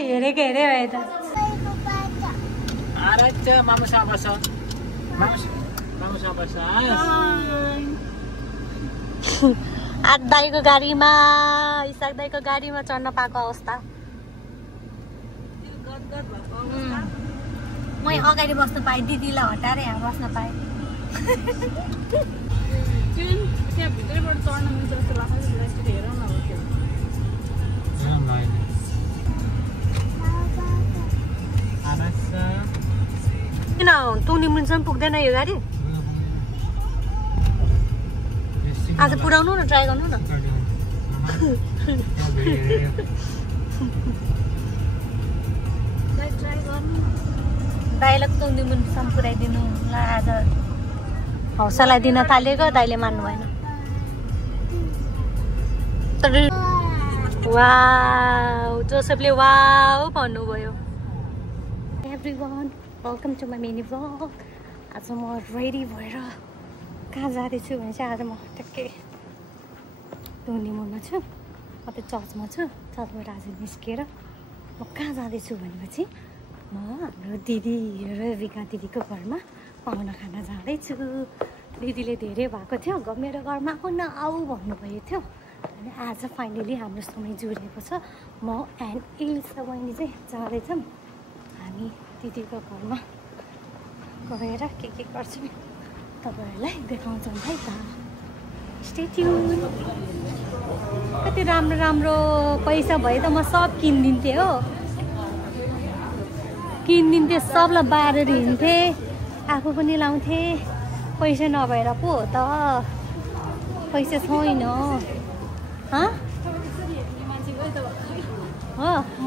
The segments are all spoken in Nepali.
हेरेको हेरे भाइ त आज दाइको गाडीमा इसाक दाइको गाडीमा चढ्न पाएको अवस्था म अगाडि बस्न पाएँ दिदीलाई हटाएर यहाँ बस्न पाएँ किन तुनिमुनसम्म पुग्दैन यो गाडी आज पुऱ्याउनु न ट्राई गर्नु न दाइलाई तुनिमुनसम्म पुऱ्याइदिनु ल आज हौसला दिन थालेको दाइले मान्नु भएन वाउ जोसेफले वाउ भन्नुभयो everyone welcome to my mini vlog आज म रेडी भएर कहाँ जाँदैछु भने चाहिँ आज म ठ्याक्कै तुनिमुनमा छु अब चर्चमा छु चर्चबाट आज निस्किएर म कहाँ जाँदैछु भनेपछि म हाम्रो दिदी रेबिका दिदीको घरमा पाहुना खान जाँदैछु दिदीले धेरै भएको थियो मेरो घरमा आउन आऊ भन्नुभएको थियो अनि आज फाइनली हाम्रो समय जुरेको छ म एन्ड एलिसा बहिनी चाहिँ जाँदैछौँ हामी दिदीको घरमा गएर के गर्छौँ तपाईँहरूलाई देखाउँछौँ है त स्टे ट्युन कति राम्रो राम्रो पैसा भए त म सब किनिदिन्थेँ हो किनिदिन्थेँ सबलाई बारेर हिँड्थेँ आफू पनि लाउँथेँ पैसा नभएर पो हो त पैसा छैन हो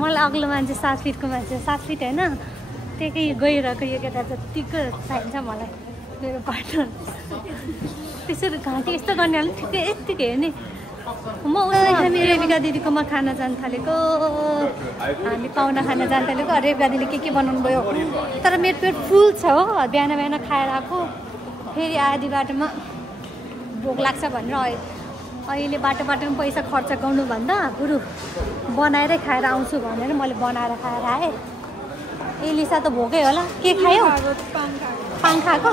मलाई अग्लो मान्छे 7 फिटको मान्छे 7 फिट होइन त्यही गइरहेको यो केटा जतिको चाहिन्छ मलाई मेरो पार्टनर त्यसरी घाँटी यस्तो गर्ने अलिक ठिकै यत्तिकै हेर्ने म हामी रेबिका दिदीकोमा खाना जान थालेको हामी पाहुना खाना जान थालेको रेबिका दिदीले के बनाउनु भयो तर मेरो पेट फुल छ हो बिहान बिहान खाएर आएको फेरि आधी बाटोमा भोक लाग्छ भनेर अहिले बाटोमा पैसा खर्च गर्नुभन्दा बरु बनाएरै खाएर आउँछु भनेर मैले बनाएर खाएर आएँ एलिसा त भोकै होला के खायो पाङ खाएको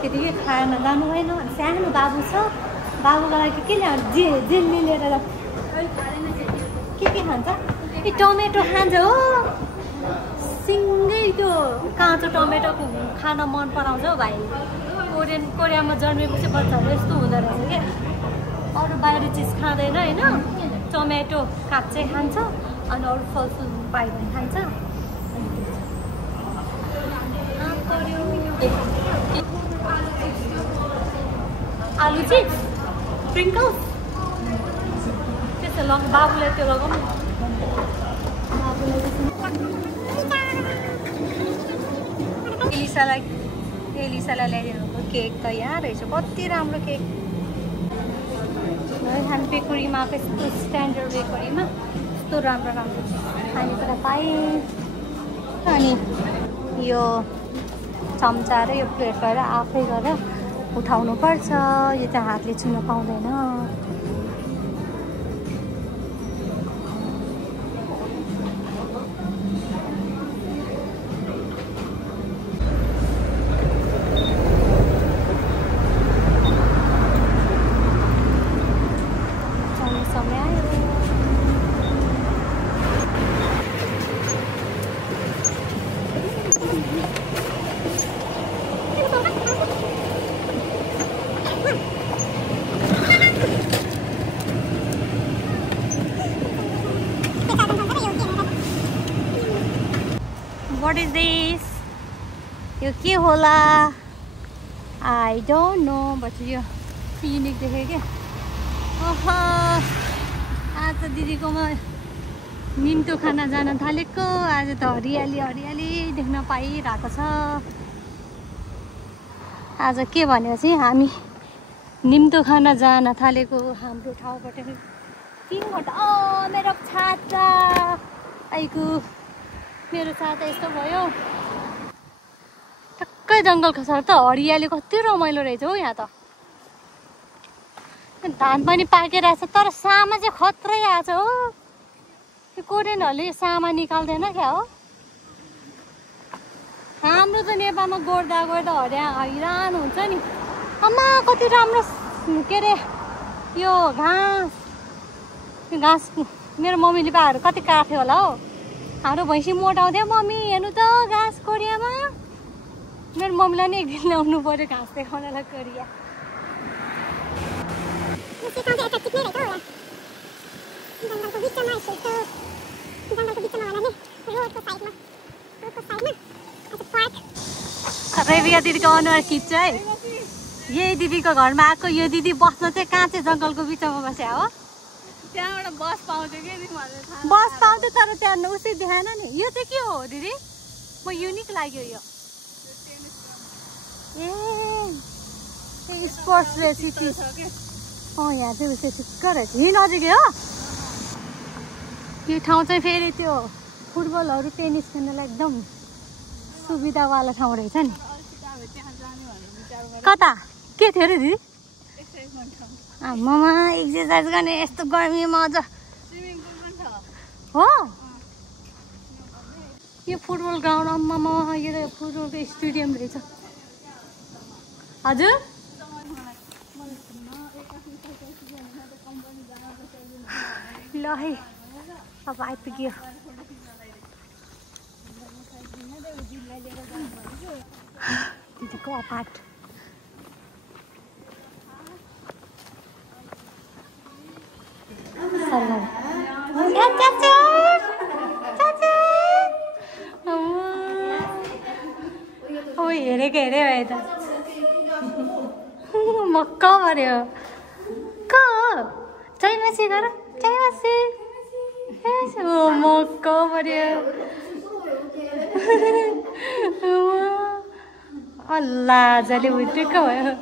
त्यतिकै खान जानु भएन सानो बाबु छ बाबुको लागि के ल्याउनु जेल्ली लिएर के खान्छ ए टमेटो खान्छ हो सिङ्गै त्यो काँचो टमेटो खान मन पराउँछ हौ भाइ कोरियामा जन्मेपछि बच्चाहरू यस्तो हुँदो रहेछ क्या अरू बाहिर चिज खाँदैन होइन टमेटो काँचै खान्छ अनि अरू फलफुल पायो भने खान्छ आलु चिप्स स्प्रिङ्कल्स त्यस्तो बाबुलाई त्यो लगाउनु एलिसालाई ल्याइदिनु केक त यहाँ रहेछ कति राम्रो केक हामी बेकरीमा आएको यस्तो स्ट्यान्डर्ड बेकरीमा यस्तो राम्रो खानेकुरा पाएँ अनि यो चम्चा र यो प्लेट गरेर आफै गरेर उठाउनु पर्छ यो त हातले छुन पाउँदैन What is this? यो के होला? I don't know, but यो युनिक देखेँ क्या आज दिदीकोमा निम्तो खाना जान थालेको आज त हरियाली हरियाली देख्न पाइरहेको छ आज के भनेपछि हामी निम्तो खाना जान थालेको हाम्रो ठाउँबाट 3 घण्टा मेरो छाता आइको मेरो छाता यस्तो भयो टक्क टक्कै जङ्गलको सर त हरियाली कति रमाइलो रहेछ हौ यहाँ त। धान पनि पाकिरहेछ तर सामा चाहिँ खत्रै आएछ हो। त्यो कोरेनहरूले सामा निकाल्दैन क्या हो। हाम्रो त नेपालमा गोड्दा हैरान हुन्छ नि। आमा कति राम्रो के अरे यो घाँस मेरो मम्मीले पाहरू कति काट्थ्यो होला हौ। हाम्रो भैँसी मोटाउँथ्यो मम्मी हेर्नु त घाँस कोरियामा। मेरो मम्मीलाई नि एक दिन ल्याउनु पर्यो घाँस देखाउनलाई कोरिया। रेबिका दिदीको अनुहार खिच्छ है। यही दिदीको घरमा आएको यो दिदी बस्न चाहिँ कहाँ चाहिँ जङ्गलको बिचमा बस्या हो। त्यहाँबाट बस पाउँथ्यो कि बस पाउँथ्यो तर त्यहाँ उस्तै देखाएन नि। यो चाहिँ के हो दिदी म युनिक लाग्यो यो। ए स्पोर्ट्स रेसिपी यहाँ चाहिँ उस्तै ठिक्क रहेछ। यहीँ नजिकै हो यो ठाउँ चाहिँ। फेरि त्यो फुटबलहरू टेनिस खेल्नलाई एकदम सुविधावाला ठाउँ रहेछ नि। कता के थियो अरे दिदी? आमामा एक्सर्साइज गर्ने यस्तो गर्मीमा अझ हो। यो फुटबल ग्राउन्ड आमामा यो त फुटबलको स्टेडियम रहेछ। हजुर ल है अब आइपुग्यो। दिदीको अपार्ट हेरेको हेरे भयो त मक्क पर्यो। चाइमासी गर चाइमासी मक्क पर्यो। अल्ला जले उठेको भयो।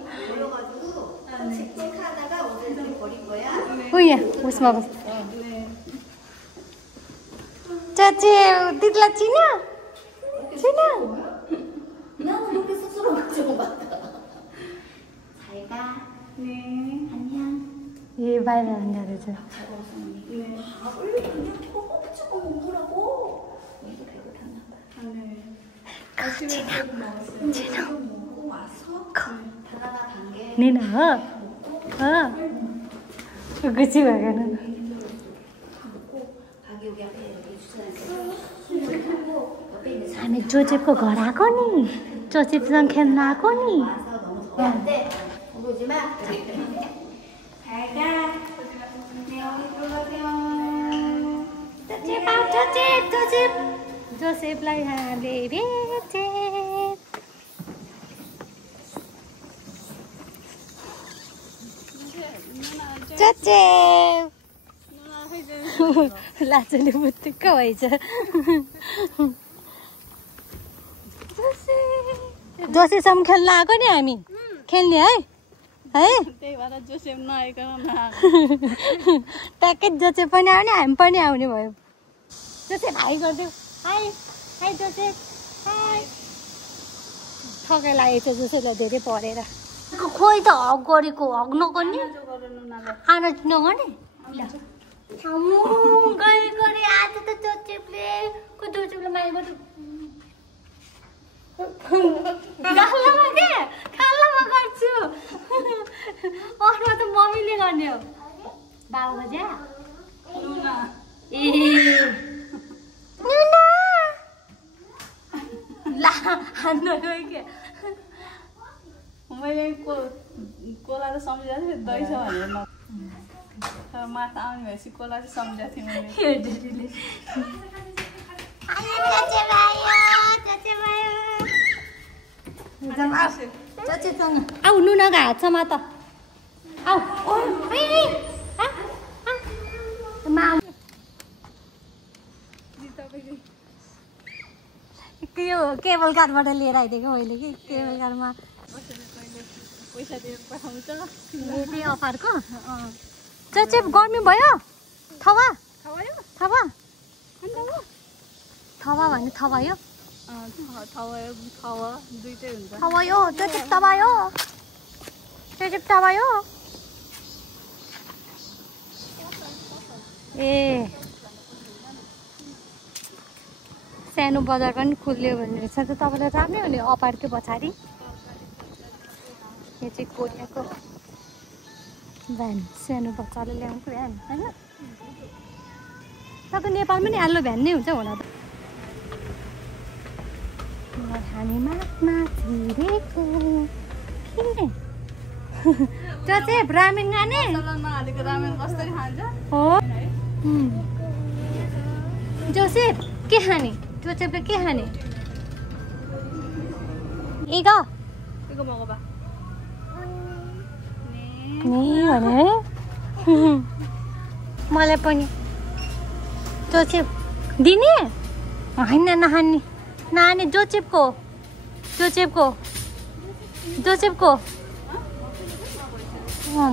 यहाँ उसमा बस चाचे दिदीलाई चिन्यो चिन्यो। ए बाहिर हान्दा रहेछ। निन हो गुची भएन। हामी जोसेफको घर आएको नि। जोसेफसँग खेल्न आएको नि। जोसेफलाई हामीले भेटे। लाचुले बुत्तिक्क भएछ। जोसेफसँग खेल्न आएको नि हामी। खेल्ने है त्यही भएर जोसेफ नआइकन ट्याक्कै जोसेफ पनि आउने हामी पनि आउने भयो। जोसेफ हाई गरिदेऊ। Hi hi Joseph hi. ठकै लागेको छ जोसेफलाई धेरै परेर। खोइ त हग गरेको हग नगर्ने खाना नगर्ने गरी गरी आज त जोसेफले माया गर्छु। गालामा के खालामा गर्छु। अरूमा त मम्मीले गर्ने हो। बाबा बजा ए ला हान्न गयो के। मैले कोला त सम्झाएको थिएँ दही छ भनेर तर माथा आउने भएपछि कोला चाहिँ सम्झाएको थिएँ मैले। आऊ नुनाको हातसम्म त आऊ। यो केबल कार्डबाट लिएर आइदिएको मैले कि केबल कार्डमा पैसा दिएर पठाउँछ त्यही अफरको। जोसेफ गर्मी भयो। थवा थवा थवा भने थवा यो दुईटै हुन्छ थावायो जोसेफ थावायो जोसेफ थावायो ए सानो बजार पनि खुल्यो भन्ने रहेछ त तपाईँलाई राम्रै हो नि अपारकै पछाडि यो चाहिँ कोरियाको भ्यान सानो बच्चाले ल्याउनुको भ्यान होइन तपाईँ नेपालमा नि आल्लो भ्यान नै हुन्छ होला त हामी माथमा छिरेको के जोसेफ रामेन खाने नहालेको रामेन कसरी खान्छ हो जोसेफ के खाने जोसेफले के खाने इगो मगो बा नि भने मलाई पनि जोसेफ दिने होइन नखाने नानी जोसेफको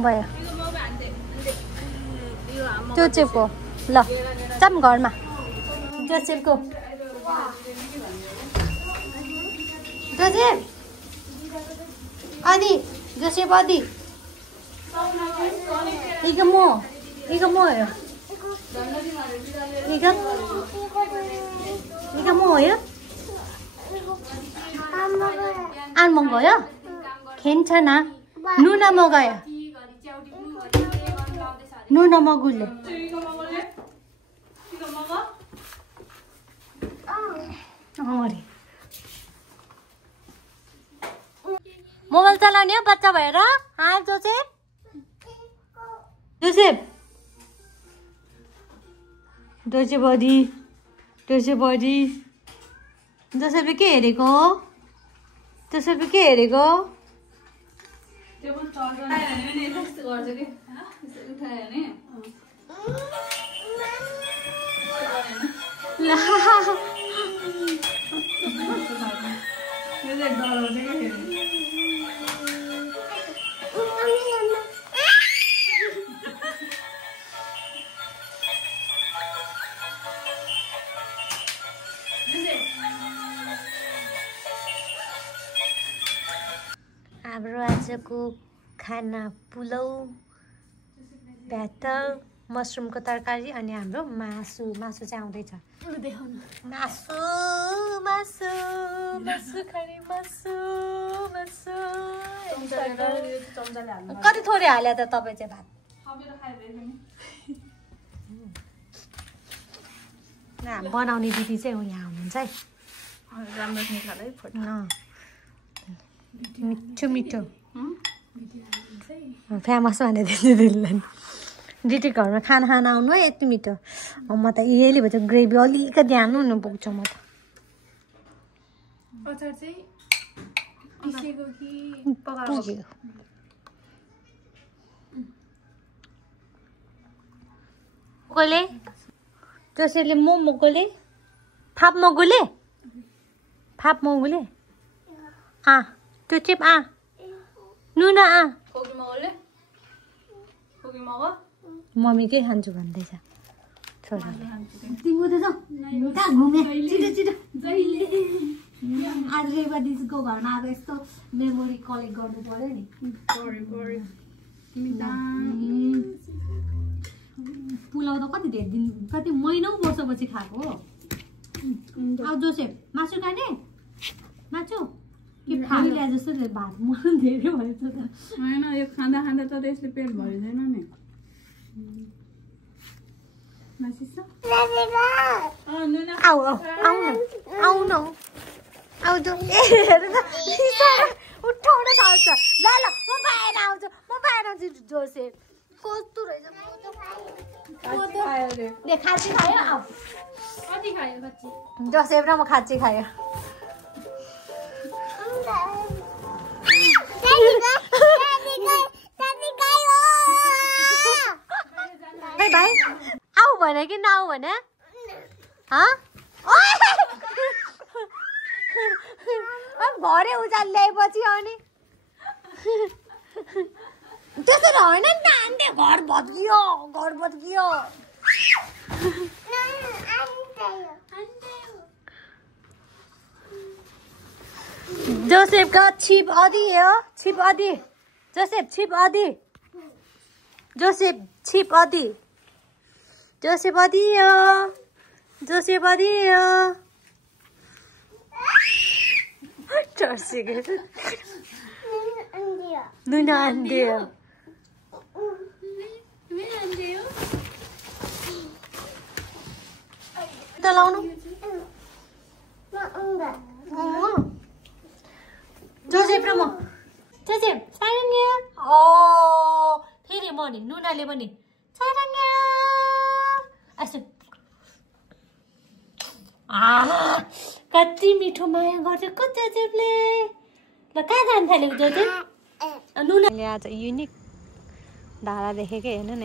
भयो जोसेफको ल जाऊँ घरमा जोसेफको जोसेफ आदि जोसेफ आदि इग म हो इग म हो आन मगायो खेन्छ न नुन मगायो नुन मगुले मोबाइल चलाउने हो बच्चा भएर हाँ जोसेफ जोसेफले के हेरेको हो जोसेफले के हेरेको त्यो पनि चल्दैन नि यस्तो गर्छ के उठायो नि हाम्रो आजको खाना पुलाउ भात मसरुमको तरकारी अनि हाम्रो मासु चाहिँ आउँदैछ कति थोरै हाल्यो त तपाईँ चाहिँ भात बनाउने दिदी चाहिँ हो यहाँ हुनुहुन्छ है मिठो फेमस भनेर दिदीलाई दिदी घरमा खाना आउनु है यति मिठो म त यही भन्छ ग्रेभी अलिकति हाल्नु हुनु पुग्छ म त पुग्यो कसले जोसेफले मोमोकोले फाप मगुले त्यो चिप नुन मम्मी के खान्छु भन्दैछ छोराले आज रेवा दिदीको घरमा आएर यस्तो मेमोरी कलेक्ट गर्नु पर्यो नि पुलाउ त कति धेरै दिन कति महिनौ वर्षपछि खाएको हो अब जोसेफ मासु खाने मासु के खाने जस्तो भात मन धेरै भएछ त होइन यो खाँदा त यसले पेट भरिँदैन नि उठाउन थाल्छ ल म बाहिर आउँछु जोसेफ कस्तो रहेछ खाँची खायो जोसेफ र म खाँची खायो भाइ आऊ भने कि नआऊ भने भरे उजाल ल्याएपछि अनि त्यसरी होइन नि त घर भत्कियो जोसेफ का छिप अदी हो छिप अदी जोसेफ छिप अदी जोसेफ छिप अदी जोसेफ अदी हो जोसेफ अदी हो नुना अंडे त लाउनु जोसेफ र म जोसेफ सारङ्ग्या फेरि म नि नुनाले पनि सारङ्ग्या यसो कति मिठो माया गरेको जोसेफले ल कहाँ जान थालेको जोसेफ नुनाले आज युनिक धारा देखेकै हेर्नु न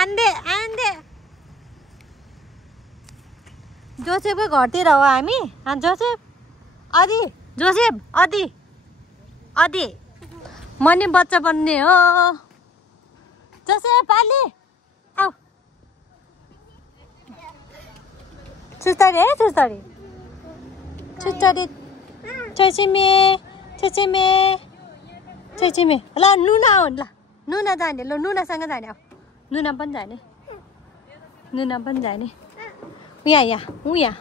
आन्दे आन्दे जोसेफकै घरतिर हो हामी जोसेफ अदी जोसेफ अदी अदी म नि बच्चा बन्ने हो जोसेफ अलि आऊ सुस्तरी है सुस्तरी सुस्तरी चेचिमे चेचिमे चेचिमे ल नुना हो ल नुना जाने ल नुनासँग जाने अब नुना पनि जाने नुना पनि जाने यहाँ यहाँ ऊ यहाँ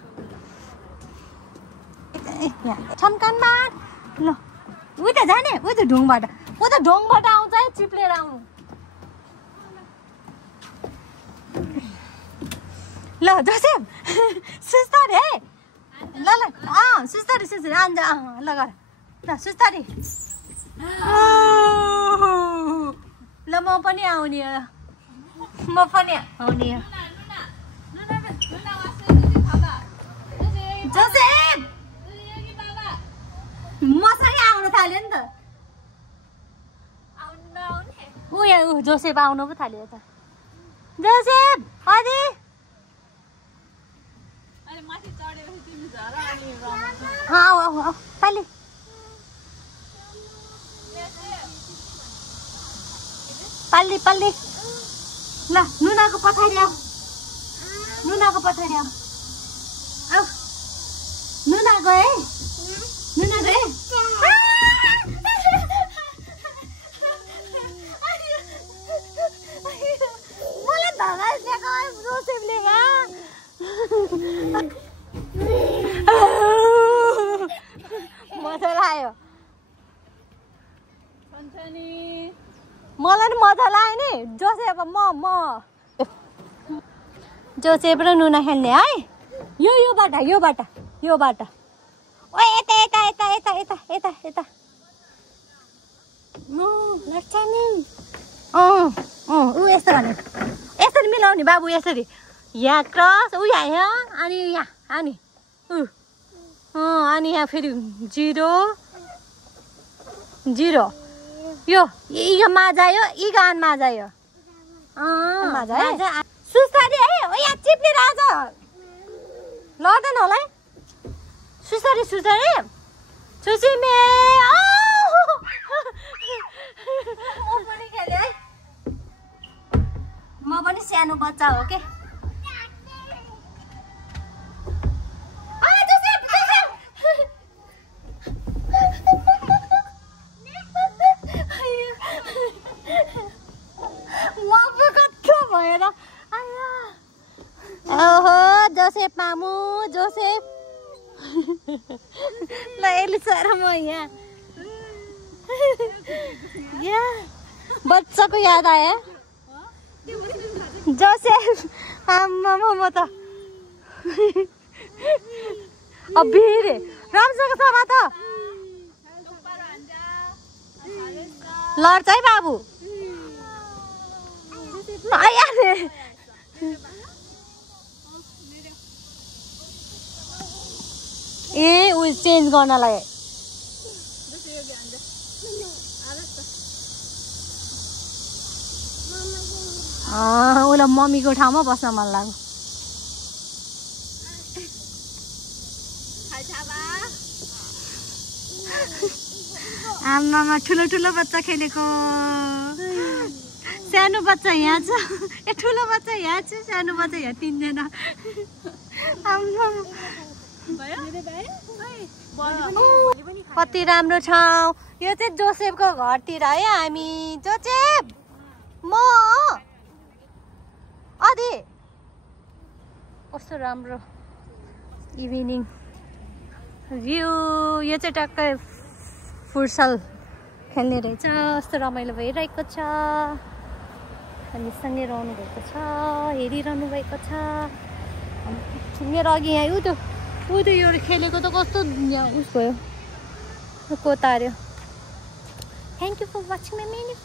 छम्कानमा ल ऊ त जाने ऊ त ढोङबाट आउँछ है चिप्लेर आउनु ल जोसेफ सुस्तरी है ल ल सुस्तरी सुस्तरी आन्छ ल गर ल सुस्तरी ल म पनि आउने म पनि आउने जोसेफ मसँगै आउन थाल्यो नि त ऊ यहाँ जोसेफ आउनु पो थाल्यो त जोसेफ अदी पालि पालि पालि ल नुनाको पछाडि आऊ नुनाको पछाडि आऊ आऊ नुना गए नुना गए मलाई धगा दिएको जोसेफले मजा लाग्यो मलाई नि मजा लाग्यो नि जोसेफ म जोसेफ र नुना खेल्ने है यो बाटा यो बाटा ओ यता यता यता यता यता यता यता लड्छ नि ऊ यस्तो गर्ने यसरी मिलाउने बाबु यसरी यहाँ क्रस ऊ यहाँ अनि यहाँ अनि अनि यहाँ फेरि 0 0 यो माझा यो गान माझा यो माझा है सुस्तरी है ओ यहाँ चिप्ने राजा लड्दैन होला है सुस्तरी सुस्तरी सुसिमे म पनि खेले है म पनि सानो बच्चा हो के ओहो जोसेफ मामु जोसेफ ल एलिसा र म यहाँ बच्चाको याद आयो जोसेफ आम्मा म त अबिरे राम्रोसँग छ त लड्छ है बाबु ए उ चेन्ज गर्नलाई उसलाई मम्मीको ठाउँमा बस्न मन लाग्यो आमामा ठुलो ठुलो बच्चा खेलेको सानो बच्चा यहाँ छ ए ठुलो बच्चा यहाँ छ सानो बच्चा यहाँ 3 जना कति राम्रो ठाउँ यो चाहिँ जोसेफको घरतिर है हामी जोसेफ म अदि कस्तो राम्रो इभिनिङ भ्यू यो चाहिँ टक्कै फुटसल खेल्ने रहेछ कस्तो रमाइलो भइरहेको छ हामीसँगै रहनु भएको छ हेरिरहनु भएको छ मेरो अघि यहाँ उ त्यो यो खेलेको त कस्तो उस भयो कोतार्यो thank you for watching my mini